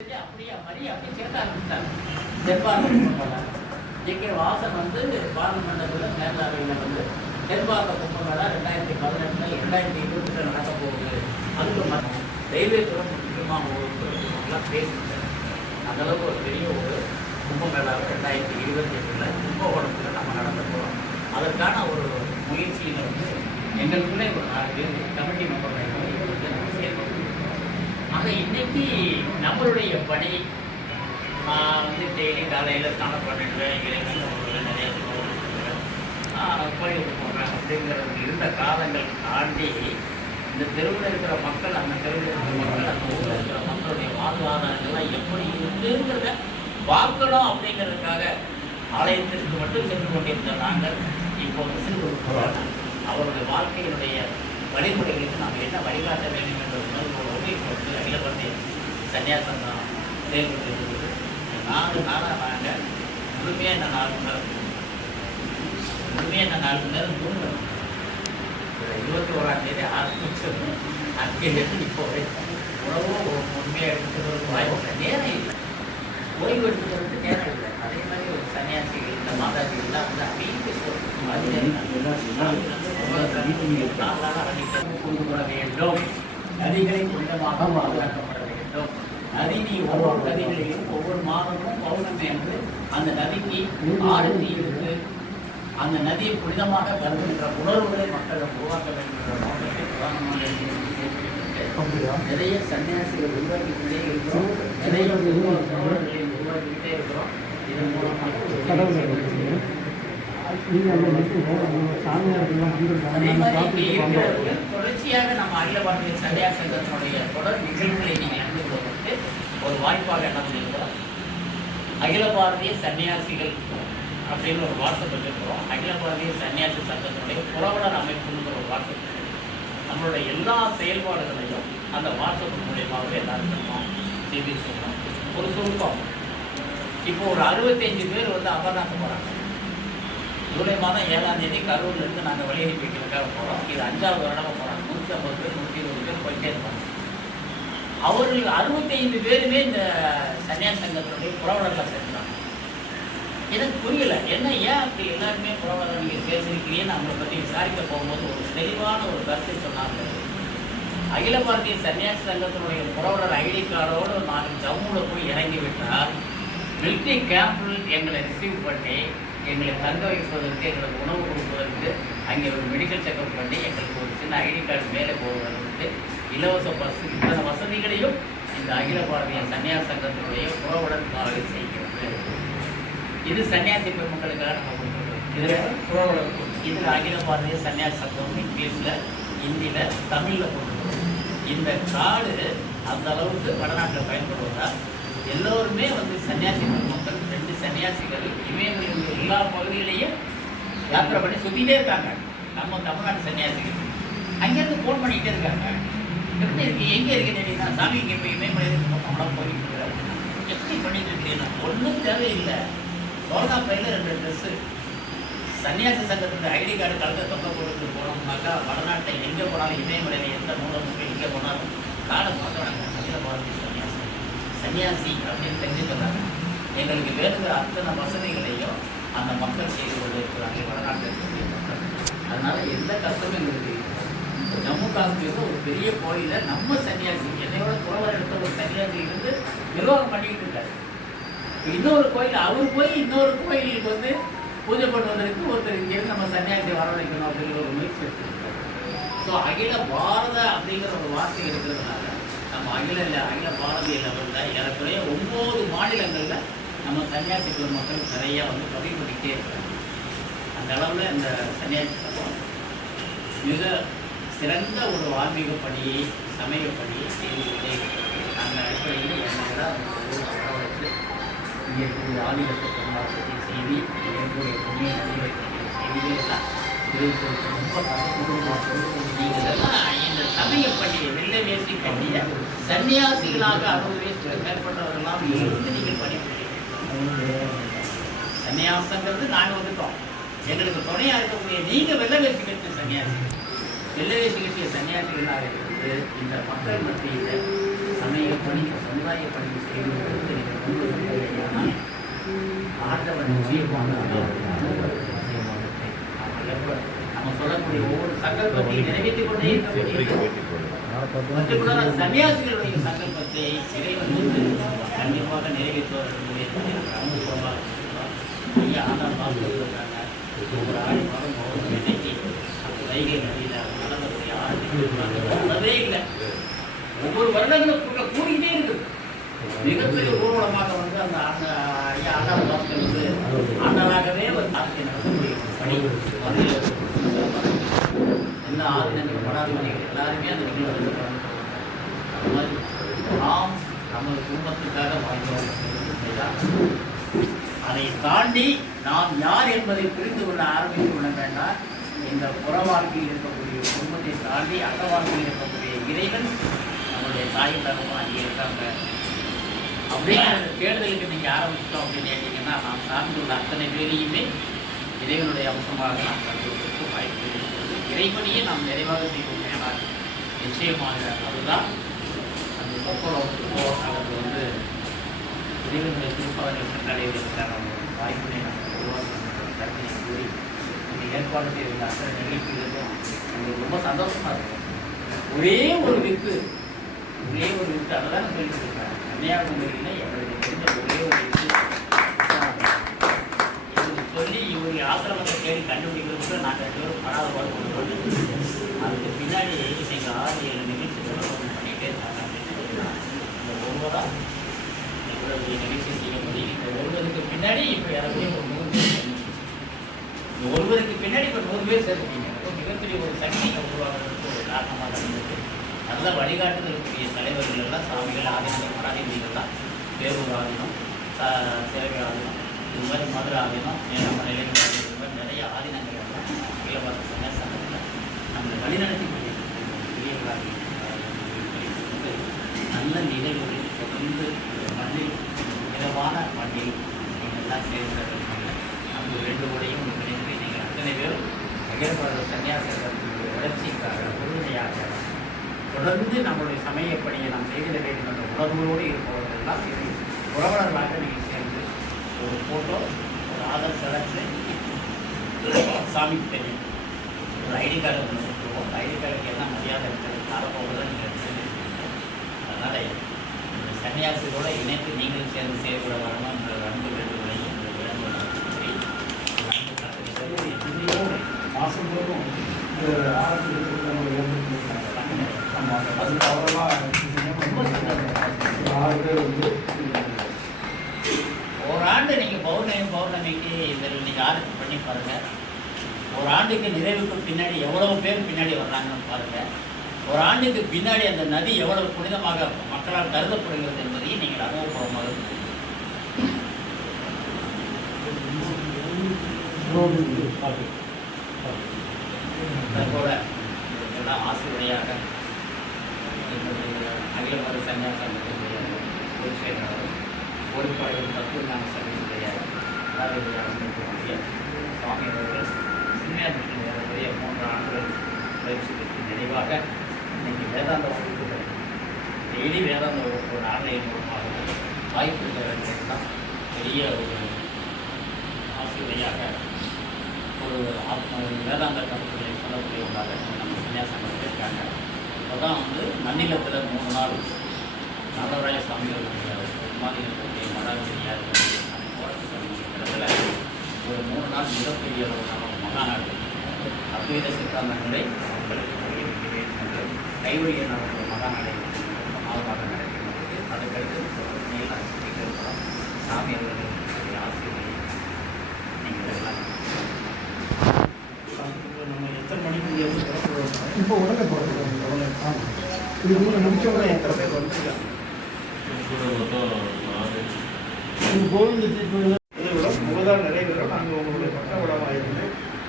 அப்படியே அப்படியே சேர்க்க ஆரம்பிச்சிட்டாங்க. தென்பார்வை கும்பமேளா ஜே.கே. வாசன் பார்லிமெண்டத்தில் மேலாவையில் தென்பார்வை கும்பமேளா 2018 2020 நடக்க போகுது. அதுக்கு ரயில்வே துறை முக்கியமாக எல்லாம் பேசிட்டாங்க. அந்தளவுக்கு ஒரு பெரிய ஒரு கும்பமேளாவை 2028 கும்பகோணத்தில் நம்ம நடத்த போகிறோம். அதற்கான ஒரு முயற்சியில் எங்களுக்குள்ளே ஒரு 4 பேர் கமிட்டி மெம்பர்கள் நம்ம செயல்படுறோம். ஆக இன்னைக்கு நம்மளுடைய பணி டெய்லி காலையில் ஸ்நானம் பண்ணிடுவேன், இறைவன் நிறைய கோயிலுக்கு போடுறேன் அப்படிங்கிறது இருந்த காலங்கள் தாண்டி இந்த தெருவில் இருக்கிற மக்கள், அந்த தெருவில் இருக்கிற மக்கள், அந்த ஊரில் இருக்கிற மக்களுடைய வாழ்வாதாரங்கள்லாம் எப்படி இருக்குங்கிறத பார்க்கணும் அப்படிங்கிறதுக்காக ஆலயத்திற்கு மட்டும் சென்று கொண்டிருந்த நாங்கள் இப்போது சென்று அவருடைய வாழ்க்கையினுடைய வழிமுறைகளுக்கு நாம் என்ன வழிகாட்ட வேண்டும் என்ற உணர்வோடு இப்போது அகில பாரதிய சன்னியாசம் தான் செயல்பட்டு இருக்குது. 4 நாளாக நாங்கள் முழுமையாக என்ன 4 மணி நேரம் தூங்கணும். 21ஆம் தேதி ஆரம்பிச்சது அங்கே இப்போ உணவும் முழுமையாக எடுத்துக்கிறதுக்கு வாய்ப்பு நேரம் இல்லை, ஓய்வு எடுத்துக்கிறதுக்கு நேரம் இல்லை. அதே மாதிரி ஒரு சன்னியாசிகள் இந்த மாதாஜிகள்லாம் வீட்டு கொண்டு வர வேண்டும். நதிகளை கொஞ்சமாக பாதுகாக்கப்பட வேண்டும். நதி ஒவ்வொரு நதிகளையும் ஒவ்வொரு மாதமும் பௌர்ணமி என்று அந்த நதிக்கு ஆரத்தி எடுத்து அந்த நதியை புனிதமாக கருதுகின்ற உணர்வுகளை மக்கள் உருவாக்க வேண்டும் என்ற நோக்கத்தை பிரதானமாக நிறைய சன்னியாசிகள் உருவாக்கிக்கிட்டே இருக்கிறோம், நிறைய உருவாக்கிக்கிட்டே இருக்கிறோம். இதன் மூலமாக தொடர்ச்சியாக நம்ம அகில பாரதிய சன்னியாச சங்கத்தினுடைய தொடர் நிகழ்வுகளை நீங்கள் அனுபவிப்பதற்கு ஒரு வாய்ப்பாக என்ன பண்ணியிருக்கிறோம். அகில பாரதிய சன்னியாசிகள் அப்படின்னு ஒரு வாட்ஸ்அப் வச்சிருக்கிறோம். அகில பாரதிய சன்னியாச சங்கத்தினுடைய புரவலர் அமைப்புங்கிற ஒரு வாட்ஸ்அப். நம்மளுடைய எல்லா செயல்பாடுகளையும் அந்த வாட்ஸ்அப் மூலியமாகவே எல்லாருக்கும் தெரிவிச்சிருக்கோம். ஒரு சுருக்கம், இப்போ ஒரு 65 பேர் அமர்நாத் போகிறாங்க. ஜூலை மாதம் 7ஆம் தேதி கரூர்லேருந்து நாங்கள் வழி அனுப்பி வைக்கிறதுக்காக போகிறோம். இது 5வது வருடமாக போகிறாங்க. 150 பேர் 120 பேர் போயிட்டே இருப்பாங்க. அவர்கள் 65 பேருமே இந்த சன்னியாச சங்கத்தினுடைய புரவலர்கள் சேர்ந்தாங்க. எனக்கு புரியலை, ஏன் அப்படி எல்லாருமே புரவலர் நீங்கள் சேர்ந்திருக்கிறீங்கன்னு அவங்களை பற்றி விசாரிக்க போகும்போது ஒரு தெளிவான ஒரு கருத்தை சொன்னாங்க. அகில பாரதிய சன்னியாச சங்கத்தினுடைய புரவலர் ஐடி கார்டோடு நாங்கள் ஜம்முவில் போய் இறங்கி விட்டால் மிலிட்ரி கேம்பில் எங்களை ரிசீவ் பண்ணி எங்களை தங்க வைப்பதற்கு, எங்களுக்கு உணவு கொடுப்பதற்கு, அங்கே ஒரு மெடிக்கல் செக்அப் பண்ணி எங்களுக்கு ஒரு சின்ன ஐடி கார்டு மேலே போவதற்கு இலவச பஸ், இத்தனை வசதிகளையும் இந்த அகில பாரதிய சன்னியாச சங்கத்தினுடைய புரவலர் செய்கிறது. இது சன்னியாசி பெருமக்களுக்காக நம்ம கொடுக்குறோம். இதில் அகில பாரதிய சன்னியாச சங்கம் இங்கிலீஷில், ஹிந்தியில், தமிழில் கொடுக்குறோம். இந்த கார்டு அந்த அளவுக்கு வடநாட்டில் பயன்படுவதால் எல்லோருமே சன்னியாசி பெருமக்கள் 2 சன்னியாசிகள் இமயமலையுடைய எல்லா பகுதிகளையும் யாத்திரை பண்ணி சுற்றிகிட்டே இருக்காங்க. நம்ம தமிழ்நாட்டு சன்னியாசிகள் அங்கேருந்து ஃபோன் பண்ணிக்கிட்டே இருக்காங்க. எப்படி இருக்கு, எங்கே இருக்குன்னு சாமி இங்கே போய் இமயமலைக்கு மொத்தமெல்லாம் போயிட்டு இருக்கிறாரு. எப்படி பண்ணிட்டு இருக்கீங்கன்னா ஒன்றும் தேவையில்லை. சோழா பையில் 2 ட்ரெஸ்ஸு, சன்னியாசி சங்கத்துக்கு ஐடி கார்டு கலந்து தொங்க போட்டு போனோம்னாக்கா வடநாட்டில் எங்கே போனாலும் இமயமலையில் எந்த மூலமும் எங்கே போனாலும் காடை பார்க்குறாங்க. அகில பாரதிய சன்னியாசி அப்படின்னு தெரிஞ்சுக்கிறாங்க. எங்களுக்கு வேணுங்கிற அத்தனை வசதிகளையும் அந்த மக்கள் செய்து கொண்டு இருக்கிறாங்க, வடநாட்டில் இருக்கக்கூடிய மக்கள். அதனால் எந்த கஷ்டமும் எங்களுக்கு ஜம்மு காஷ்மீரில் ஒரு பெரிய கோயிலை நம்ம சன்னியாசி, என்னையோட புறவர் எடுத்த ஒரு சன்னியாசி இருந்து நிர்வாகம் பண்ணிக்கிட்டு இருக்காரு. இன்னொரு கோயில் அவர் போய் இன்னொரு கோயிலுக்கு பூஜை பண்ணுவதற்கு ஒருத்தர் இங்கேருந்து நம்ம சன்னியாசி வரவழைக்கணும் அப்படிங்கிற ஒரு முயற்சி எடுத்துருக்காரு. ஸோ அகில பாரத அப்படிங்கிற ஒரு வார்த்தை இருக்கிறதுனால நம்ம அகில பாரதிய லெவலில் ஏறக்குறைய 9 மாநிலங்களில் நம்ம சன்னியாசி மக்கள் நிறையா பதிவு பண்ணிக்கிட்டே இருக்காங்க. அந்த அளவில் இந்த சன்னியாசி சங்கம் மிக சிறந்த ஒரு ஆன்மீக பணியை, சமய பணியை செய்து கொண்டே இருக்கிறது. அந்த அடிப்படையில் என்னென்னா வரவழைத்து இங்கே இருக்கக்கூடிய ஆதிகத்தை பெருமாள் பற்றி செய்தி, இருக்கக்கூடிய புண்ணிய நதிகளை பற்றிய செய்திகள் எல்லாம் ரொம்ப நீங்களெல்லாம் இந்த சமய பணியை வெள்ளை வேசி கட்டிய சன்னியாசிகளாக 60 வயசுக்கு மேற்பட்டவர்களாம் இருந்து நீங்கள் பணிபுரியும். சன்னியாசங்கிறது நாங்கள் வந்துட்டோம். எங்களுக்கு துணையாக இருக்கக்கூடிய நீங்கள் வெள்ளை வேசி கட்டிய சன்னியாசிகள், வெள்ளை வேசி கட்டிய சன்னியாசிகளாக இருந்து இந்த மக்கள் மத்தியில் சமய பணி, சமுதாய சமுதாய பணி செய்வது ஆண்டவன் நிச்சயமாக நம்ம சொல்லக்கூடிய ஒவ்வொரு சங்கல்பத்தையும் நிறைவேற்றிக் கொண்டே இருக்க சன்னியாசிகளுடைய சங்கல்பத்தை இறைவன் வந்து கண்டிப்பாக நிறைவேற்றுவார்கள் ஒரு ஆடி மாதம் இன்னைக்கு வைகை நதியில் நடந்தக்கூடிய ஆரம்பிக்கிறதே இல்லை. ஒவ்வொரு வருடங்களுக்குள்ள கூடிக்கிட்டே இருக்குது. மிகப்பெரிய ஊர்வலமாக வந்து அந்த ஐயா ஆண்டாள் வாசல் வந்து ஆண்டாளாகவே ஒரு தாக்கத்தை நடத்தக்கூடிய பணி எல்லா ஆதினங்கள் படாதிபதிகள் எல்லாருமே அந்த நிகழ்வு அது மாதிரி நாம் நமது குடும்பத்துக்காக வாழ்கிறோம். அதை தாண்டி நாம் யார் என்பதை புரிந்து கொள்ள ஆரம்பித்து கொள்ள வேண்டாம். இந்த புற வாழ்க்கையில் இருக்கக்கூடிய குடும்பத்தை தாண்டி அக வாழ்க்கையில் இருக்கக்கூடிய இறைவன் நம்மளுடைய தாய் தகவலும் அங்கே இருக்காங்க. அப்படியே அந்த தேடுதலுக்கு நீங்கள் ஆரம்பிச்சிட்டோம் அப்படின்னு கேட்டீங்கன்னா நாம் சார்ந்துள்ள அத்தனை பேரையுமே இறைவனுடைய அம்சமாக நாம் கண்டுபிடிக்க வாய்ப்பு இருக்கிறது. இறைவனையே நாம் நிறைவாக செய்வோம். ஏனால் நிச்சயமாக அதுதான் அந்த சொப்பனோ அல்லது வந்து இறைவனுடைய திருப்பாவை சென்றடைவதற்கான வாய்ப்பினை நமக்கு உருவாக்க கருத்தினை கூறி நீங்கள் ஏற்பாடு செய்திருந்த அத்தனை நிகழ்ச்சிகளுக்கும் உங்களுக்கு ரொம்ப சந்தோஷமாக இருக்கும். ஒரே ஒரு வித்து அதை தான் சொல்லிட்டு இருக்கேன். கன்னியாகுமரியில் எங்களுக்கு தெரிஞ்ச ஒரே ஒரு வித்து இவருக்கு சொல்லி இவருடைய ஆசிரமத்தை தேடி கண்டுபிடிக்கிறதுக்கு நாங்கள் 2 பேரும் படாத பாடு கொண்டு அதுக்கு பின்னாடி நீங்கள் 6-7 நிகழ்ச்சிகளை பண்ணிகிட்டே இருக்காங்க அப்படின்னு இந்த ஒருவராக இவ்வளவு நிகழ்ச்சி செய்ய முடியும். இந்த ஒருவருக்கு பின்னாடி இப்போ யாருமே ஒரு 100 பேர் இந்த ஒருவருக்கு பின்னாடி இப்போ 100 பேர் சேர்த்துட்டீங்க. அப்போ மிகப்பெரிய ஒரு சக்தியை உருவாக்குறதுக்கு ஒரு காரணமாக இருந்தது. நல்ல வழிகாட்டுதலுக்குரிய தலைவர்கள் எல்லாம் சாமிகள் ஆதினம் மராதிபதிகள் தான். வேலூர் ஆதினம், சேவை ஆதினம், இது மாதிரி மதுரை ஆதினம், நம்ம நிலைகள் ஆதினம், இது மாதிரி நிறைய ஆதினங்கள் எல்லாம் இளவரச சன்னத்தில் நம்மளை வழிநடத்தி பெரியவர்களாக நல்ல நிகழ்வுகளில் தொடர்ந்து மண்ணில் மிதமான மண்ணில் நீங்கள் எல்லாம் சேர்ந்தார்கள். அந்த 2 முறையும் நினைத்து நீங்கள் அத்தனை பேரும் அகிலபாரத சன்னியாசர்களுடைய வளர்ச்சிக்காக உறுதுணையாக தொடர்ந்து நம்மளுடைய சமய பணியை நாம் செய்திட வேண்டும் என்ற உணர்வோடு இருப்பவர்கள் எல்லாம் இதை உறவினர்களாக நீங்கள் சேர்ந்து ஒரு ஃபோட்டோ, ஒரு ஆதார் செலக்ட், சாமிக்கு தெரியும், ஒரு ஐடி கார்டு ஒன்று கொடுத்துருவோம். அந்த ஐடி கார்டுக்கு எல்லாம் மரியாதை இருக்கிறது காலப்போடு தான் நீங்கள் எடுத்துருக்கீங்க. அதனால் இந்த சன்னியாசிகளோடு இணைத்து நீங்களும் சேர்ந்து செயல்பட வரணும் என்ற அன்பு வேண்டுகோளையும் மாதம் போதும் ஒரு ஆண்டு நீங்கள் பௌர்ணமிக்கு இதில் நீங்கள் ஆரம்பி பண்ணி பாருங்கள். ஒரு ஆண்டுக்கு நிறைவுக்கு பின்னாடி எவ்வளவு பேர் பின்னாடி வர்றாங்கன்னு பாருங்கள். ஒரு ஆண்டுக்கு பின்னாடி அந்த நதி எவ்வளவு புனிதமாக மக்களால் கருதப்படுகிறது என்பதையும் நீங்கள் அனுபவமாக போல எல்லாம் ஆசிரியராக அகிலபாரத சன்னியாசத்தினுடைய பொதுச் செயலாளர் ஓடிப்பாளையம் தத்துவஞான சங்கத்தினுடைய அதாவதியாக இருக்கக்கூடிய சுவாமி அவர்கள் சின்னியாசத்தினுடைய 3 ஆண்டுகள் பயிற்சி பெற்று நிறைவாக இன்னைக்கு வேதாந்த வகுப்புகள் டெய்லி வேதாந்த வகுப்பு ஒரு ஆன்லைன் மூலமாக வாய்ப்பு இருக்கிறவர்களுக்கெல்லாம் பெரிய ஒரு ஆசிரியராக ஒரு வேதாந்த கருத்துக்களை சொல்லக்கூடியவர்களாக நம்ம சன்னியாசங்கள் இருக்காங்க. அப்போ தான் வந்து நன்னிலத்தில் 3 நாள் நடராய சுவாமிகளுடைய மாதிரிகளுடைய மடாதிபதியாக இடத்துல ஒரு 3 நாள் மிகப்பெரிய ஒரு மகாநாடு அத்வைத சித்தாந்தங்களை மக்களுக்கு புரிவிக்கிறேன் என்று கைவழியை நடக்கிற மகாநாடை மாதமாக நடக்கிறது. அதுக்கடுத்து இருக்கிறோம் சாமி அவர்களுடைய ஆசிரியரை நீங்கள் எல்லாம் நம்ம எத்தனை மணிக்கு இப்போ உடனே போகிறோம். இது முடிச்சோட எத்தனை பேர் வந்துருக்காங்க இதை விட முகதான் நிறைவேற நாங்கள் உங்களுடைய பட்ட விழாவாக இருந்து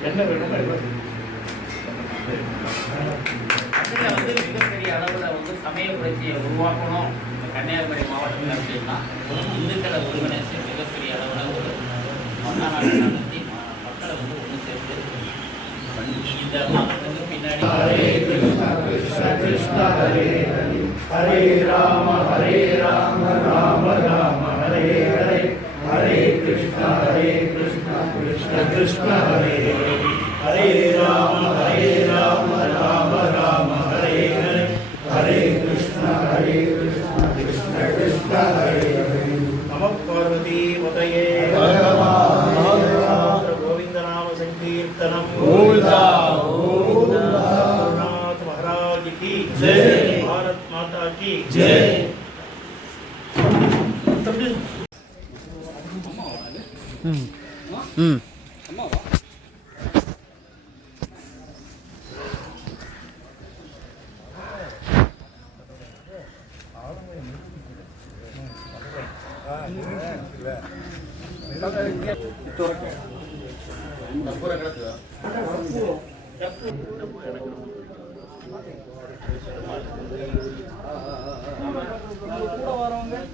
என்ன வேணும் வந்து மிகப்பெரிய அளவில் வந்து சமய புரட்சியை உருவாக்கணும் இந்த கன்னியாகுமரி மாவட்டத்தில் அப்படின்னா இந்துக்களை ஒருங்கிணைச்சு மிகப்பெரிய அளவில் ஒரு மகாநாடு நடத்தி மக்களை வந்து ஒன்று சேர்த்து இந்த மாதத்துக்கு பின்னாடி हरे राम राम राम हरे हरे हरे कृष्ण कृष्ण कृष्ण हरे हरे हरे राम राम राम हरे हरे हरे कृष्ण कृष्ण कृष्ण हरे हरे नमः पार्वती पतये गोविंद नाम संकीर्तनम गोविंदा गोविंदा नाथ महाराज की जय भारत माता की जय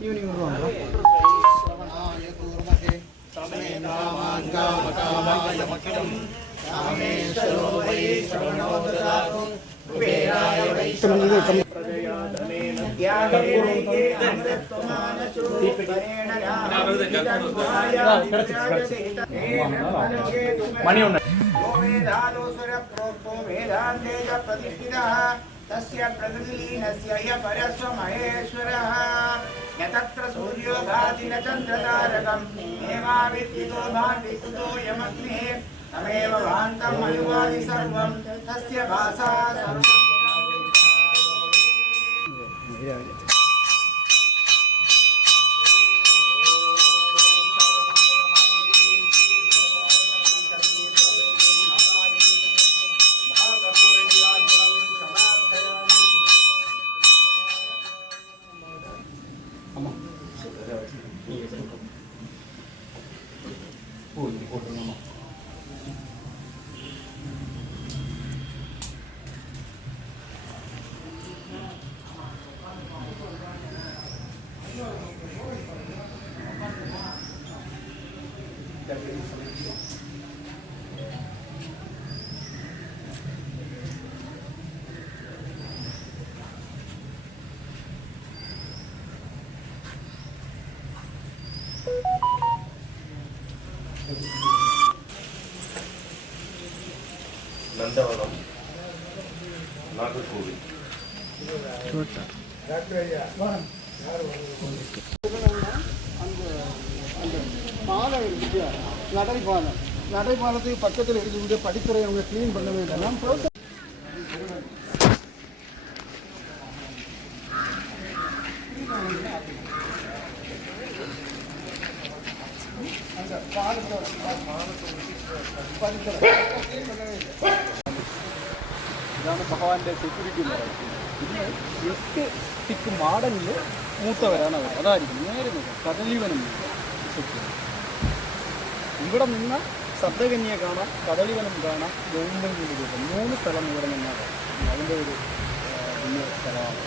ஈவினிங் வருவாங்க. மணி ஒன்று तस्य प्रकृतिलीनस्य ह्य परस्व महेश्वरः यतत्र सूर्यो भाति न चन्द्रतारकम् एवाविद्युतो भान्विद्युतो यमग्निः तमेव भान्तम् अनुवादि सर्वं तस्य भासा நந்தவனம் நாகர்கோவில் அந்த பாலம் இருக்குது, நடைபாலம். நடைபாலத்துக்கு பக்கத்தில் இருக்கக்கூடிய படித்துறை அவங்க க்ளீன் பண்ண வேண்டாம். அந்த பாலத்தோட படித்துறை ഇതാണ് ഭഗവാന്റെ സെക്യൂരിറ്റി എന്ന് പറയുന്നത്. ഇതിന് 8 തിക്ക് മാടനിൽ മൂത്തവരാണ് അവർ. അതായിരിക്കും നേരെ നോക്കാം. കദളിവനം സെക്യൂരിറ്റി. ഇവിടെ നിന്ന് സപ്തകന്യെ കാണാം, കദളിവനം കാണാം, ഗവൺമെൻറ് രൂപം 3 സ്ഥലം ഇവിടെ നിന്നാൽ അതിൻ്റെ ഒരു വലിയ സ്ഥലമാണ്.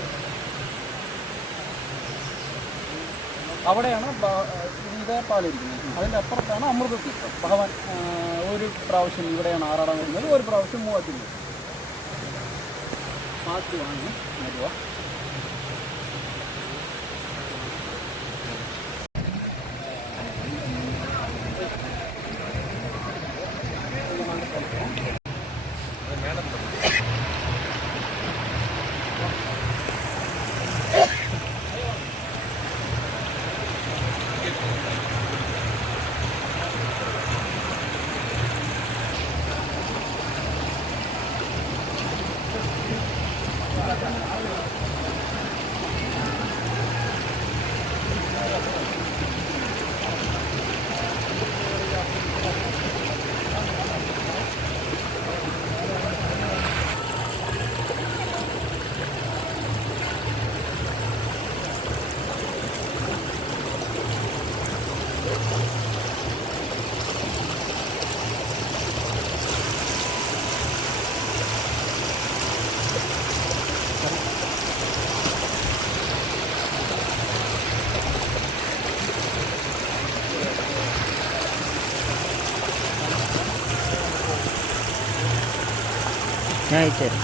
അവിടെയാണ് പാലിരിക്കുന്നത്. അതിൻ്റെ അപ്പുറത്താണ് അമൃതതീർത്ഥം. ഭഗവാൻ ഒരു പ്രാവശ്യം ഇവിടെയാണ് ആറാടാൻ വരുന്നത്, ഒരു പ്രാവശ്യം മൂവാറ്റിൽ മാറ്റി വാങ്ങി വരുക. சரி.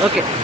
Okay.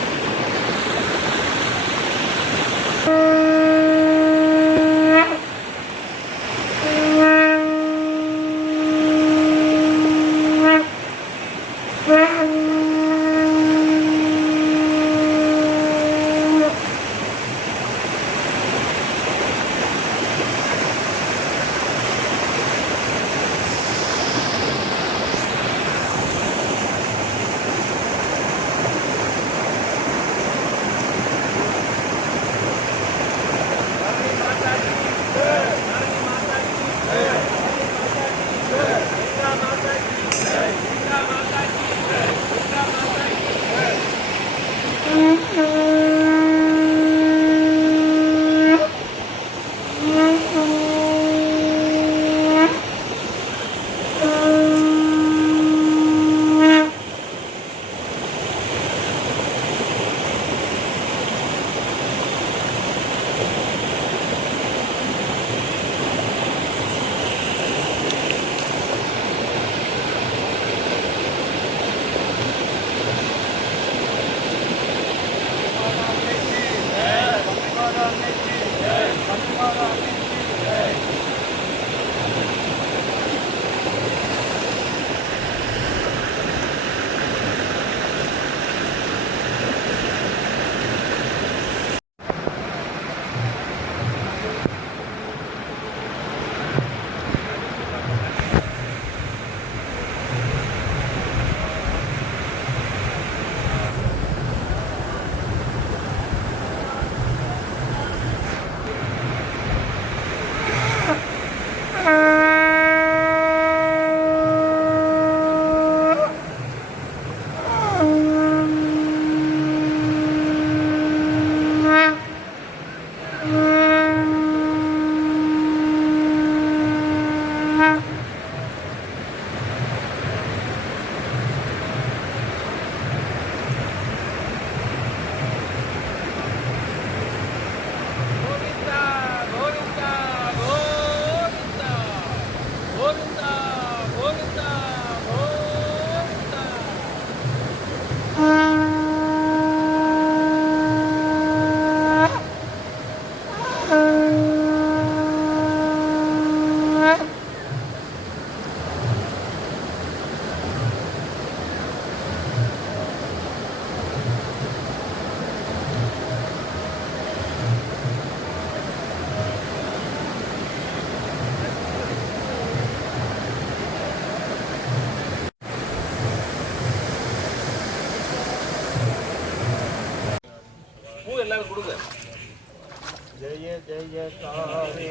ஜெய ஜெய காரே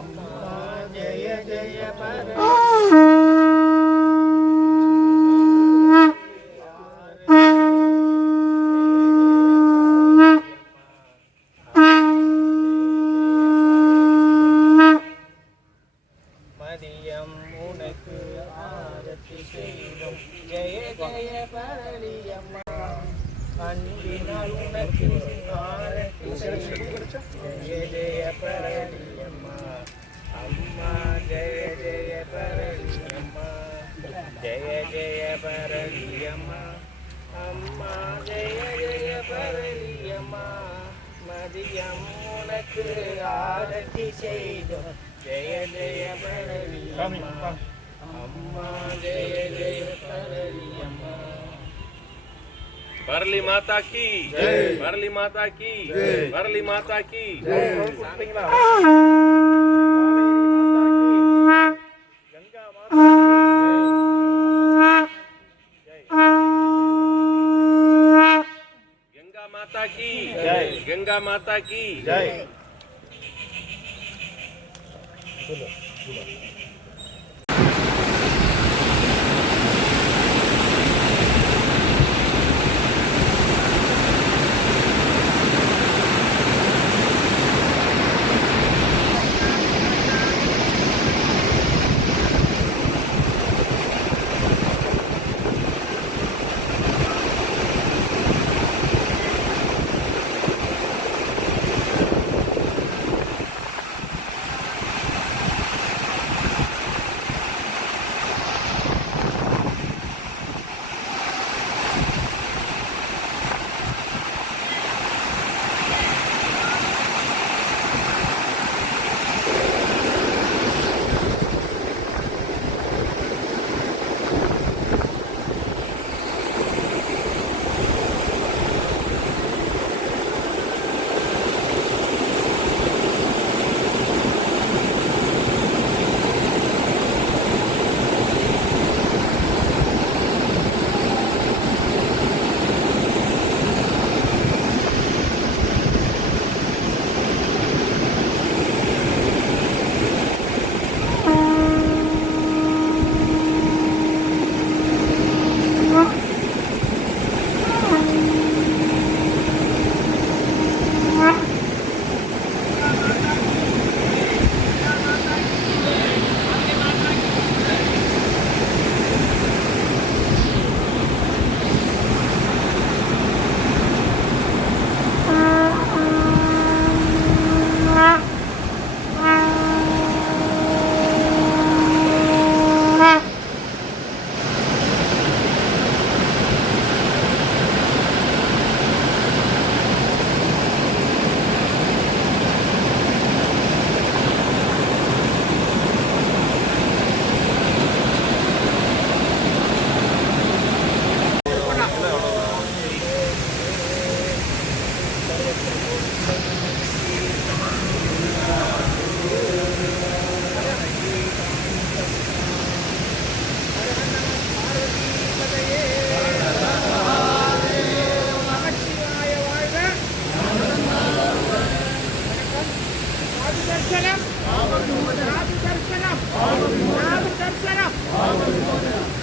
அம்மா ஜெய ஜெய மதியம் உனக்கு ஆரத்தி செய்தோம் ஜெய ஜெய பரளியம்மா அன்பினால் உனக்கு ஆரத்தி செய்தோம் ஜெய ஜெய பரளியம்மா அம்மா ஜெய ஜெய பரளியம்மா ஜெய ஜெய பரளியம்மா அம்மா ஜெய ஜெய பரளியம்மா மதியம் உனக்கு ஆரத்தி செய்தோம் ஜெய ஜெய பரளியம்மா அம்மா ஜெய ஜெய பரளியம்மா வரலி மாதா கி வரலி மாதா கி வரலி மாதா கி கங்கா மாதா கி கங்கா மாதா கி ஜெய்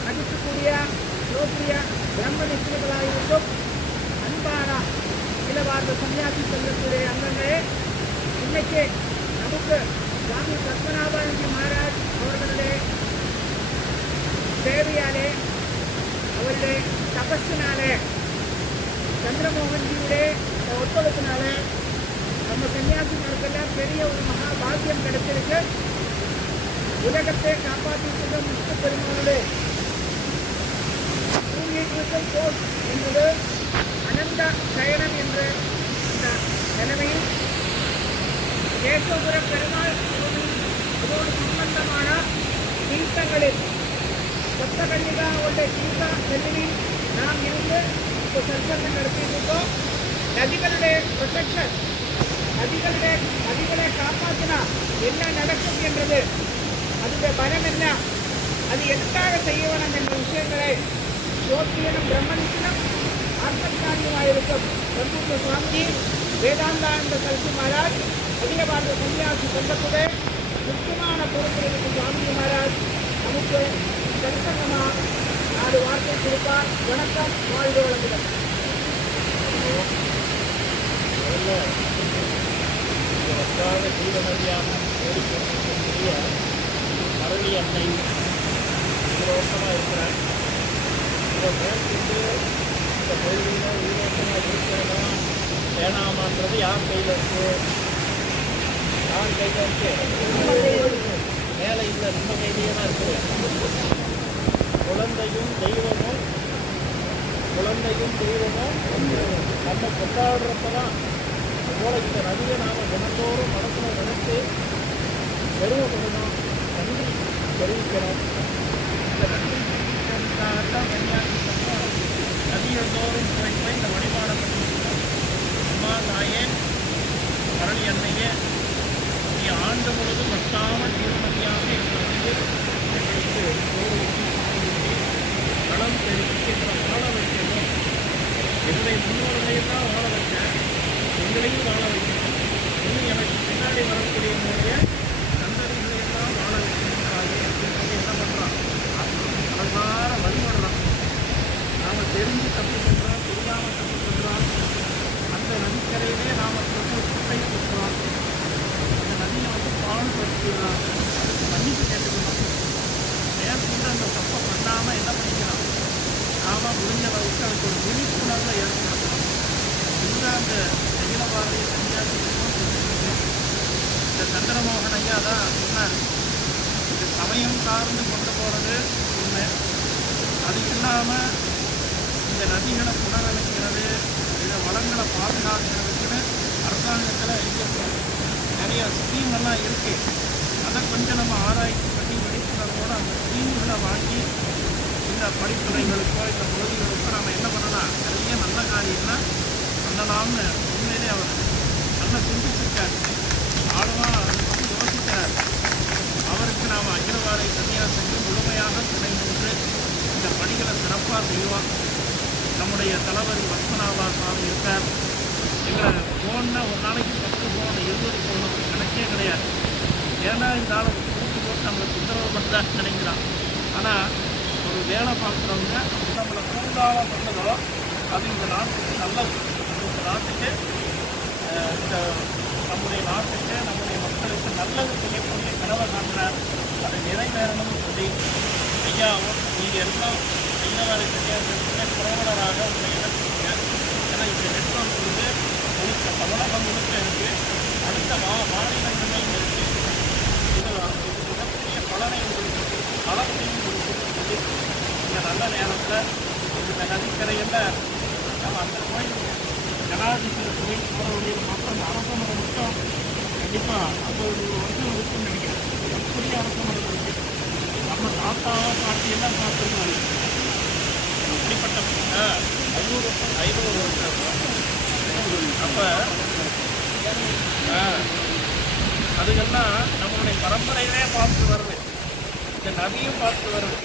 மதிப்புக்குரிய யோகிய பிரம்மனிஷ்டர்களாயிருக்கும் அன்பான இளவார்ந்த சன்னியாசி செல்வத்திலே அங்கங்களே, இன்னைக்கு நமக்கு சுவாமி பத்மநாபானந்தி மகாராஜ் அவர்களுடைய சேவையாலே, அவருடைய தபஸினாலே, சந்திரமோகன்ஜியுடைய ஒத்துழைப்பினாலே நம்ம சன்னியாசிகளுக்கெல்லாம் பெரிய ஒரு மகா பாக்கியம் கிடைச்சிருக்கு. உலகத்தை காப்பாற்றிய விஷ்ணு பெருமானுடைய பூமியைக்கும் போல் என்பது அனந்த சயனம் என்ற இந்த நிலைமையில் கேசவபுர பெருமாள் அதோடு சம்பந்தமான தீர்த்தங்களில் கொத்தகள்ளிகா உள்ள தீர்த்தா செல்லில் நாம் இருந்து இப்போ சர்ச்சனை நடத்தியிருக்கோம். நதிகளுடைய ப்ரொடெக்ஷன், நதிகளை காப்பாற்றினா என்ன நடக்கும் என்றது, அதுடைய பலம் என்ன, அது எதுக்காக செய்ய வேணும் என்ற விஷயங்களை ஜோதியனும் பிரம்மனிஷனும் ஆத்மஞானியுமாயிருக்கும் சம்பூர்ண சுவாமிஜி, வேதாந்தானந்த சரஸ்வதி மகாராஜ், அகில பாரத சன்னியாசி சங்கத்துடன் முக்கியமான பொறுப்பில் இருக்கும் சுவாமிஜி மகாராஜ் நமக்கு தரிசனமா 4 வார்த்தை கொடுப்பார். வணக்கம், வாழ்க வளமுடன். வற்றாத ஜீவநதியாக ஓடிக்கொண்டிருக்கக்கூடிய அருளி அன்னை உயிரோட்டமாக இருக்கிறார். இதை பேசிட்டு இந்த கோயிலில் உயிரோட்டமாக இருக்கிறதா வேணாமான்றது யார் கையில் இருக்கு? யார் கையில் இருக்கு? மேலே இல்லை, நம்ம கையிலேயே தான் இருக்குது. குழந்தையும் தெய்வமும் நம்ம கொண்டாடுறப்ப தான் அதுபோல் இந்த நதியை நாம் தினந்தோறும் மனசில் நினைத்து பெருமைப்படணும், நன்றி தெரிவிக்கணும். இந்த நன்றி தெரிவிக்கிறதுக்காகத்தான் கன்னியாகுமரி சங்கம் நதியந்தோறும் போய் இந்த வழிபாடை பண்ணியிருக்கோம். அம்மா தாயே, மரளி அன்னையே, நீ ஆண்டு முழுதும் வற்றாமல் ஜீவநதியாக எங்களுக்கு வளம் தெரிவித்து எங்களை வாழ வைக்கணும். எங்களை முன்னோர்களையும் தான் வாழ வைத்தேன், எங்களையும் வாழ வைக்கணும். இன்னும் எனக்கு பின்னாடி வரக்கூடிய என்னுடைய சந்ததிகளையெல்லாம் வாழ வைக்கணும்னாங்க. என்ன பண்ணுறான்? அழகார வழிபடுறான். நாம் தெரிஞ்சு தப்பு பண்ணுறோம், தெரியாமல் தப்பு பண்ணுறோம். அந்த நதிக்கரையிலே நாம் சுட்டை கொடுக்குறோம். அந்த நதியை பாழ்படுத்துகிறோம். அதுக்கு மன்னிப்பு கேட்டுக்கணும். மேற்கொண்டு அந்த தப்பை பண்ணாமல் என்ன பண்ணிக்கலாம்? நாம் முடிஞ்ச அளவுக்கு அதுக்கு ஒரு விழிப்புணர்வை ஏற்படுத்தணும். இதுதான் அந்த அகில பாரதிய சன்னியாசி இந்த சந்திரமோகன் ஐயா தான் சொன்னார். இது சமயம் சார்ந்து கொண்டு போகிறது உண்மை. அது இல்லாமல் இந்த நதிகளை புனரமைக்கிறது, இதை வளங்களை பாதுகாக்கிறதுக்குன்னு அரசாங்கத்தில் இருக்கிறோம். நிறைய ஸ்கீமெல்லாம் இருக்குது. அதை கொஞ்சம் நம்ம ஆராய்ச்சி பண்ணி விழிப்புணர்வோடு அந்த ஸ்கீம்களை வாங்கி இந்த படிப்புரைகளுக்கோ இந்த பகுதிகளுக்கோ நாம் என்ன பண்ணலாம்? நிறைய நல்ல காரியம்லாம் பண்ணலாம்னு உண்மையிலே அவர் நல்லா சிந்திச்சிருக்கார். ஆழமாக அதை பற்றி யோசிக்கிறார். அவருக்கு நாம் அகில பாரதிய சன்னியாசிக்கு முழுமையாக துணை நின்று இந்த பணிகளை சிறப்பாக செய்வோம். நம்முடைய தளபதி பத்மநாபா சுவாமி இருக்கார். எங்களை ஃபோன்னா ஒரு நாளைக்கு 10 ஃபோன் 20 ஃபோன் கணக்கே கிடையாது. ஏன்னா இந்த ஆளை கூட்டு போட்டு நம்மளை தொந்தரவு பண்ணுறான்னு நினைக்கிறான். ஆனால் ஒரு வேலை பார்க்குறவங்க நம்மளை கூடுதலாக பண்ணதோ அது இந்த நாட்டுக்கு நல்லது. இந்த நாட்டுக்கு இந்த நம்முடைய நாட்டுக்கு நம்முடைய மக்களுக்கு நல்லது செய்யக்கூடிய கனவை காட்டுறார். அதை நிறைவேறணும்னு சொல்லி ஐயாவும் நீங்கள் எல்லாம் ஐயாவாரை தெரியாத புரோகனராக உங்களை இழக்கிறீங்க. ஏன்னா இந்த நெட்வொர்க் வந்து முழுக்க தமிழகம் முழுக்க இருக்குது. அடுத்த மாநிலங்களையும் இருக்குது. இது மிகப்பெரிய பலனை உங்களுக்கு பலத்தையும் கொடுக்குன்னு சொல்லி இந்த நல்ல நேரத்தில் இந்த நதிக்கரையில் நம்ம அந்த கோயில் ஜனாதிபதி கோயில் போகிற வழியில் மட்டும் அந்த அரசமரம் மட்டும் கண்டிப்பாக 50 வருஷம் இருக்குன்னு நினைக்கிறேன். பெரிய அரசமரம் இருக்குது. நம்ம தாத்தா பாட்டியெல்லாம் பார்த்துருக்காங்க. இப்படிப்பட்ட 500 வருஷம் அப்போ அதுக்கெல்லாம் நம்மளுடைய பரம்பரையிலே பார்த்து வருது. இந்த நதியும் பார்த்து வருது.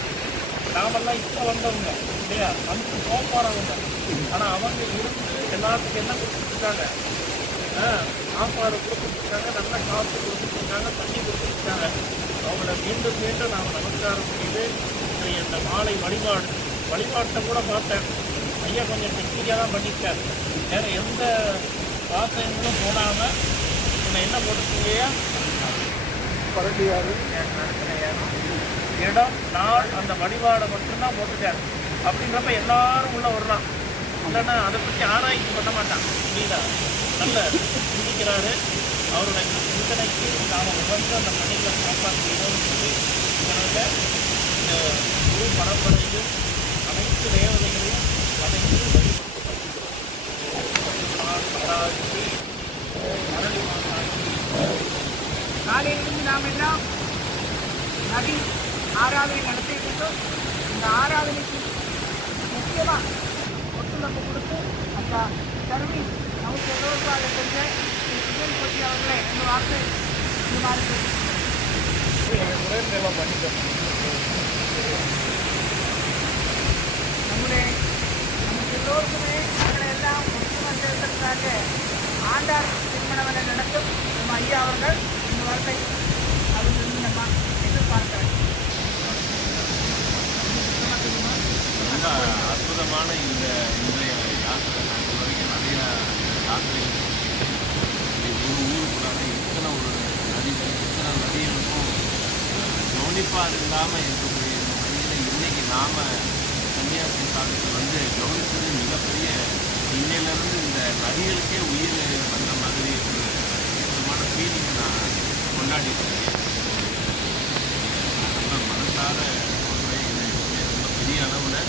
நாமெல்லாம் இப்போ வந்தவங்க இல்லையா, வந்து போகிறவங்க. ஆனால் அவங்க இருந்து எல்லாத்துக்கும் என்ன கொடுத்துருக்காங்க? சாப்பாடு கொடுத்துருக்காங்க, நல்ல காசு கொடுத்துருக்காங்க, தண்ணி கொடுத்துருக்காங்க. அவங்கள மீண்டும் மீண்டும் நாம் நமஸ்காரம் செய்து இந்த மாலை வழிபாட்டை கூட பார்த்தேன். ஐயா கொஞ்சம் டெக்னிக்காக தான் பண்ணியிருக்காரு. வேறு எந்த வாசகங்களும் போடாமல் நம்ம என்ன போட்டுருக்கீங்க? இடம் நாள் அந்த வழிபாடை மட்டும்தான் போட்டுருக்காரு. அப்படின்றப்ப எல்லாரும் உள்ள வர்றான். இல்லைன்னா அதை பற்றி ஆராய்ச்சி பண்ண மாட்டான். இல்லையா, நல்ல சிந்திக்கிறாரு. அவருடைய சிந்தனைக்கு நாம் உணர்ந்து அந்த பணிகளை காப்பாற்றுகிறோம்னு சொல்லி இதனால இந்த குரு பரம்பரையும் அனைத்து தேவதைகளையும் வணங்கி வழிபடுத்தப்படுகிறோம். மரளி மாதாஜி காலையிலிருந்து நாம் எல்லாம் நதி ஆராதனை நடத்திட்டு இந்த ஆராதனைக்கு முக்கியமாக ஒத்துழைப்பு கொடுத்து அந்த சர்வீஸ் நமக்கு எல்லோருக்காக செஞ்ச விஜய் பற்றி அவர்களை இந்த வார்த்தை இந்த மாதிரி உரைநிலம் பண்ணிட்டோம். நமக்கு எல்லோருக்குமே வீட்டார் திருமணவரை நடத்தும் நம்ம ஐயா அவர்கள் இந்த வார்த்தை அவர்கள் நம்ம எதிர்பார்க்கிறேன். ரொம்ப அற்புதமான இந்த இன்றைய யாத்திரை. நான் இது வரைக்கும் நிறைய யாத்திரைகள் ஒரு ஊருக்குள்ளார இத்தனை ஒரு நதிகள், இத்தனை நதிகளுக்கும் கவனிப்பாக இல்லாமல் இருக்கக்கூடிய இந்த மனிதனை இன்னைக்கு நாம் சன்னியாசி காலத்தில் கவனித்தது மிகப்பெரிய. இன்னையிலேருந்து இந்த நதிகளுக்கே உயிர் வந்த மாதிரி ஒரு அற்புதமான ஃபீலிங்கை நான் கொண்டாடிட்டு இருக்கேன். ரொம்ப மனசார ரொம்ப பெரிய அளவில்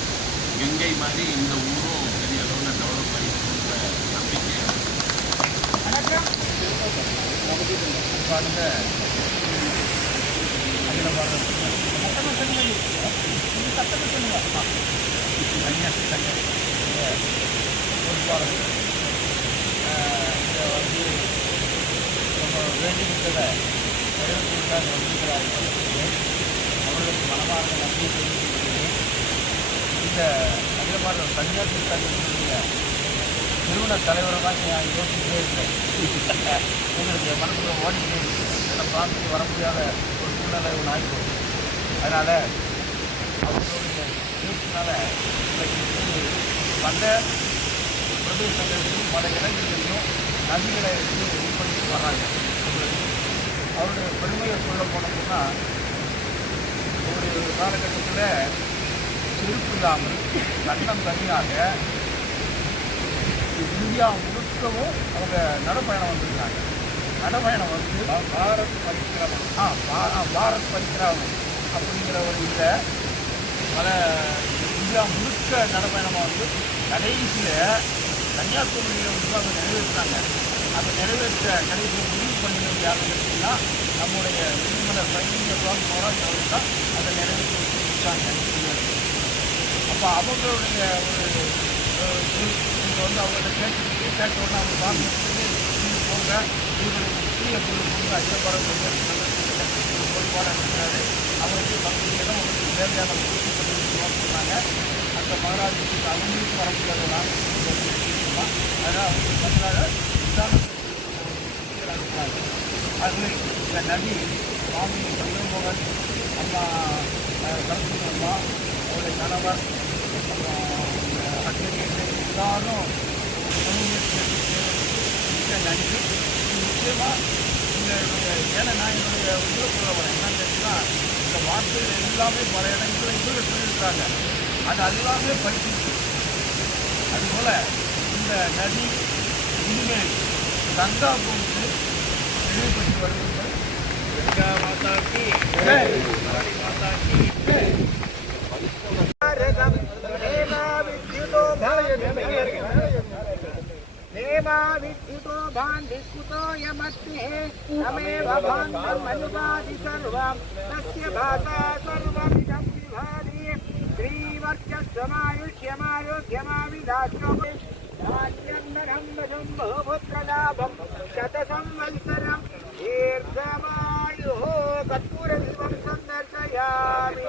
கங்கை மாதிரி இந்த ஊரும் பெரிய அளவில் டெவலப் ஆகிருக்குன்ற நம்பிக்கை. அன்பார்ந்த அகில பாரத சன்னியாசி சங்கத்தினுடைய பொறுப்பாளர்கள் இதை நம்ம வேண்டிக்கிட்டதை நிறைவேற்றிவிட்டால் வந்திருக்கிறார்கள். அவர்களுக்கு மனமார்ந்த நன்றியை தெரிவித்துக்கிறேன். இந்த அகில பாரத சன்னியாசி சங்கத்தினுடைய நிறுவன தலைவராக நான் யோசிச்சுட்டே இருக்கேன். உங்களுக்கு மனசுல ஓடிக்கிட்டே இருக்கு. இதெல்லாம் பார்த்துட்டு வர முடியாத ஒரு சூழ்நிலை ஒன்று ஆகிப்போம். அதனால் அவர்களுடைய முயற்சினால் பல பிரதேசங்களிலும் பல இடங்களிலையும் நதிகளை உற்பத்தி வர்றாங்க. அவருடைய பெருமையை சொல்ல போனோம்னா ஒரு காலகட்டத்தில் செருப்பு இல்லாமல் கண்டம் தனியாக இந்தியா முழுக்கவும் அவங்க நடைப்பயணம் வந்திருக்காங்க. நடைப்பயணம் வந்து பாரத் பரிக்கிரமம் பாரத் பரிக்கிரமம் அப்படிங்கிற ஒரு இதில் பல இந்தியா முழுக்க நடைப்பயணமாக வந்து கடைசியில் கன்னியாகுமரியில் வந்து அவங்க நிறைவேற்றினாங்க. அதை நிறைவேற்ற கடைசியில் முடிவு பண்ணினது யாருன்னு கேட்டிங்கன்னா நம்முடைய திருமண சைனிக சுவாமி மகாராஜ் அவர்கள் தான் அதை நிறைவேற்றி வச்சுருக்காங்க. அப்போ அவங்களுடைய ஒரு நீங்கள் வந்து அவங்கள்ட்ட கேட்ட உடனே அவங்க வாங்கி போங்க, இவர்களுடைய முக்கிய பொருள் வந்து அச்சப்படம் பொறுப்பாளர் இருக்கிறாரு. அவருக்கு பகுதியிலும் அவருக்கு தேவையான உறுதி பண்ணி சொன்னாங்க. அந்த மகாராஜுக்கு அவங்களுக்கு வர முடியாததான் அதனால் அவங்களுக்கு பதிலாக அது இந்த நதி சுவாமி சந்திரமோகன் அம்மா சரஸ்வதி அம்மா அவருடைய கணவர் அக்னியை எல்லாரும் நன்றி. முக்கியமாக ஏன்னா நான் என்னுடைய உள்ள சொல்ல வரேன் என்னன்னு கேட்டீங்கன்னா இந்த வார்த்தைகள் எல்லாமே பல இடங்களில் இவங்க சொல்லியிருக்கிறாங்க. அது எல்லாமே படிச்சிருக்கு. அதுபோல் இந்த நதி இனிமேல் கங்கா போன்று நினைவுபட்டு வருகிறது. கங்கா மாதாக்கு மாதாக்கு देवाविद्युतो भान्धिस्कुतो यमत्ये तमेव भान्तमनुवादि सर्वं तस्य भाषा सर्वमिदं विभाति श्रीवर्चस्वमायुष्यमारोग्यमाविदाश्रमे धान्यं नरं भजं बहुपुत्रलाभं शतसंवत्सरं दीर्घमायुः कर्पूरदीपं सन्दर्शयामि.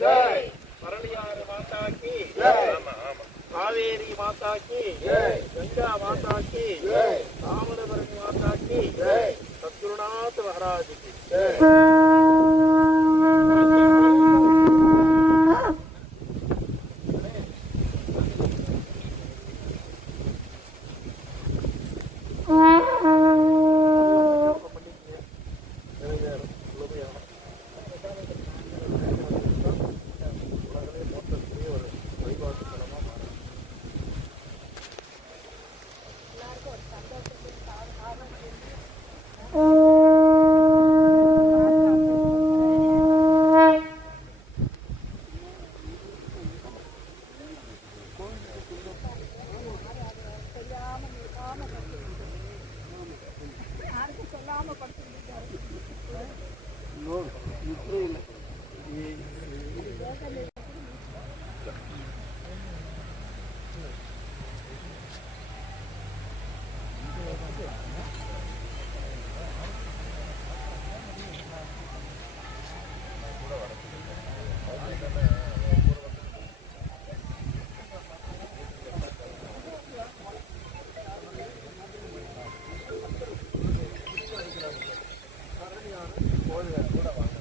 जय परलियार माता की जय, कावेरी माता की जय, गंगा माता की जय, ताम्रबरणी माता की जय, सद्गुरुनाथ महाराज की जय. கோயில்கள் கூட வாங்க